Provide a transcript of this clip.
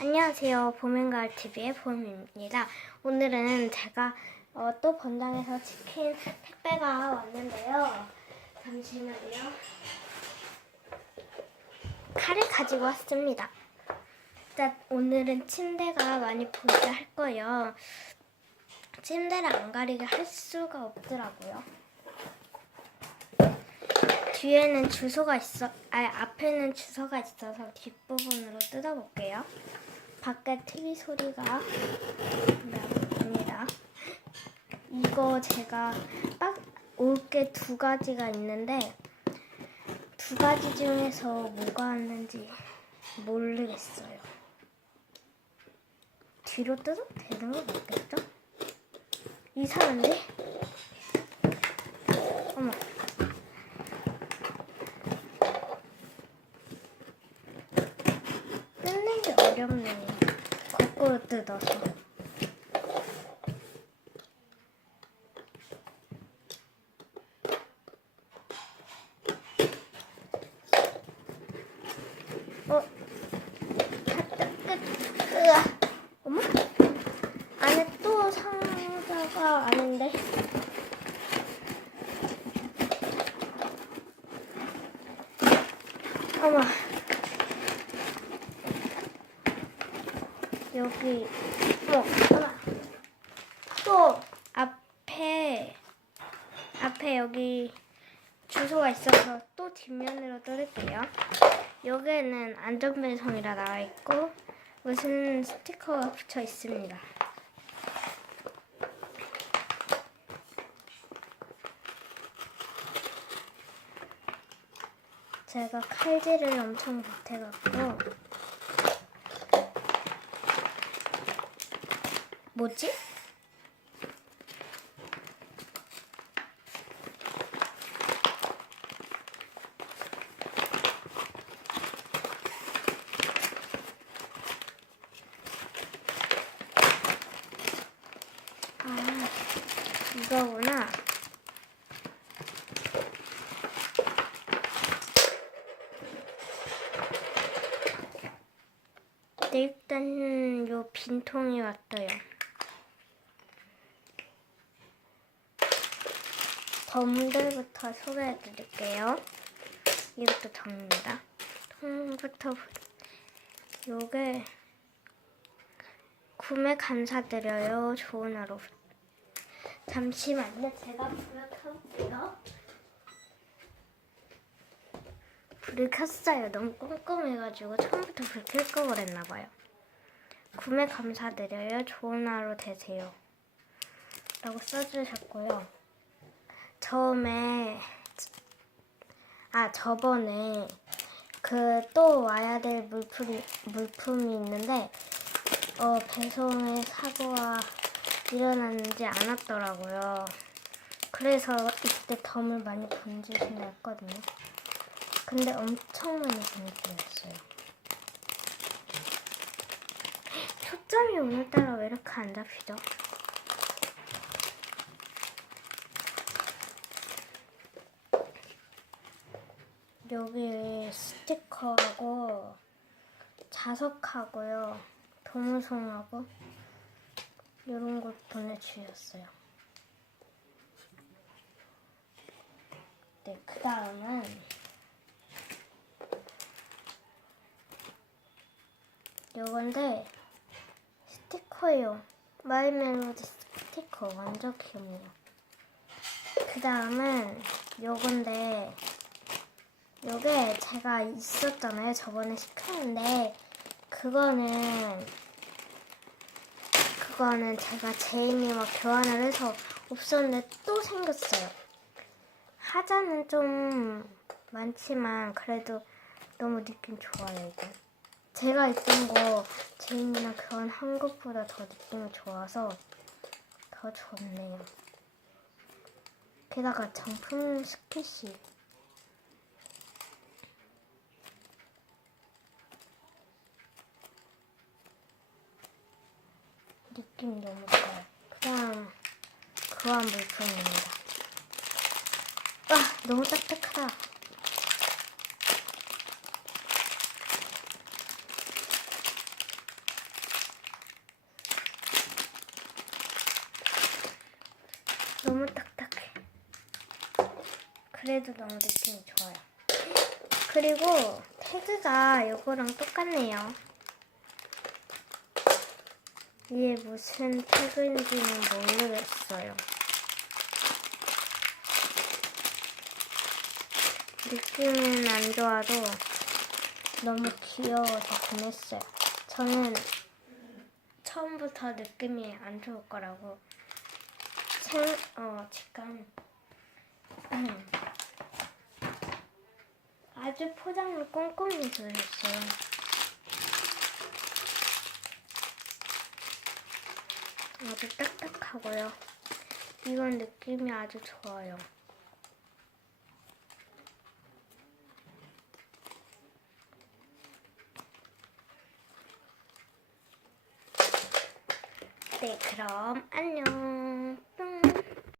안녕하세요. 봄앤가을 TV의 봄입니다. 오늘은 제가 어, 또 번장에서 치킨 택배가 왔는데요. 잠시만요. 칼을 가지고 왔습니다. 일단 오늘은 침대가 많이 보이게 할 거예요. 침대를 안 가리게 할 수가 없더라고요. 뒤에는 주소가 있어, 아 앞에는 주소가 있어서 뒷부분으로 뜯어볼게요. 밖에 TV 소리가 나옵니다. 이거 제가 딱올게 두 가지가 있는데 두 가지 중에서 뭐가 왔는지 모르겠어요. 뒤로 뜯어도 되는 거 맞겠죠? 이상한데? 어머. 뜯는 게 어렵네. 거 꾸로 뜯어서. 어? 끝. 으아. 어머? 안에 또 상자가 아닌데. 어머. 여기 어 하나 또 앞에 앞에 여기 주소가 있어서 또 뒷면으로 뜯을게요. 여기에는 안전배송이라 나와 있고 무슨 스티커가 붙여 있습니다. 제가 칼질을 엄청 못해갖고 뭐지? 아, 이거구나. 네, 일단 요 빈통이 왔어요. 덤들부터 소개해 드릴게요. 이것도 덤입니다. 통부터 요게 구매 감사드려요. 좋은 하루. 잠시만요. 제가 불을 켜볼게요. 불을 켰어요. 너무 꼼꼼해가지고 처음부터 불 켤 거 그랬나 봐요. 구매 감사드려요. 좋은 하루 되세요. 라고 써주셨고요. 처음에 아 저번에 그 또 와야 될 물품이 물품이 있는데 어 배송에 사고가 일어났는지 안 왔더라고요. 그래서 이때 덤을 많이 번지신다 했거든요. 근데 엄청 많이 번지셨어요. 초점이 오늘따라 왜 이렇게 안 잡히죠? 여기 스티커하고 자석하고요. 도무송하고 이런 걸 보내주셨어요. 네, 그 다음은 요건데 스티커예요. 마이 멜로디 스티커 완전 귀엽네요. 그 다음은 요건데 요게 제가 있었잖아요. 저번에 시켰는데 그거는 그거는 제가 제이미와 교환을 해서 없었는데 또 생겼어요. 하자는 좀 많지만 그래도 너무 느낌 좋아요 이거. 제가 있던 거 제이미랑 교환한 것보다 더 느낌이 좋아서 더 좋네요. 게다가 정품 스킷이 느낌이 너무 좋아요. 그냥 그한 물품입니다. 와 너무 딱딱하다. 너무 딱딱해. 그래도 너무 느낌이 좋아요. 그리고 태그가 이거랑 똑같네요. 이게 무슨 태그인지는 모르겠어요. 느낌은 안 좋아도 너무 귀여워서 구매했어요. 저는 처음부터 느낌이 안 좋을 거라고 생, 어, 지금 음, 아주 포장을 꼼꼼히 했어요. 아주 딱딱하고요. 이건 느낌이 아주 좋아요. 네, 그럼 안녕.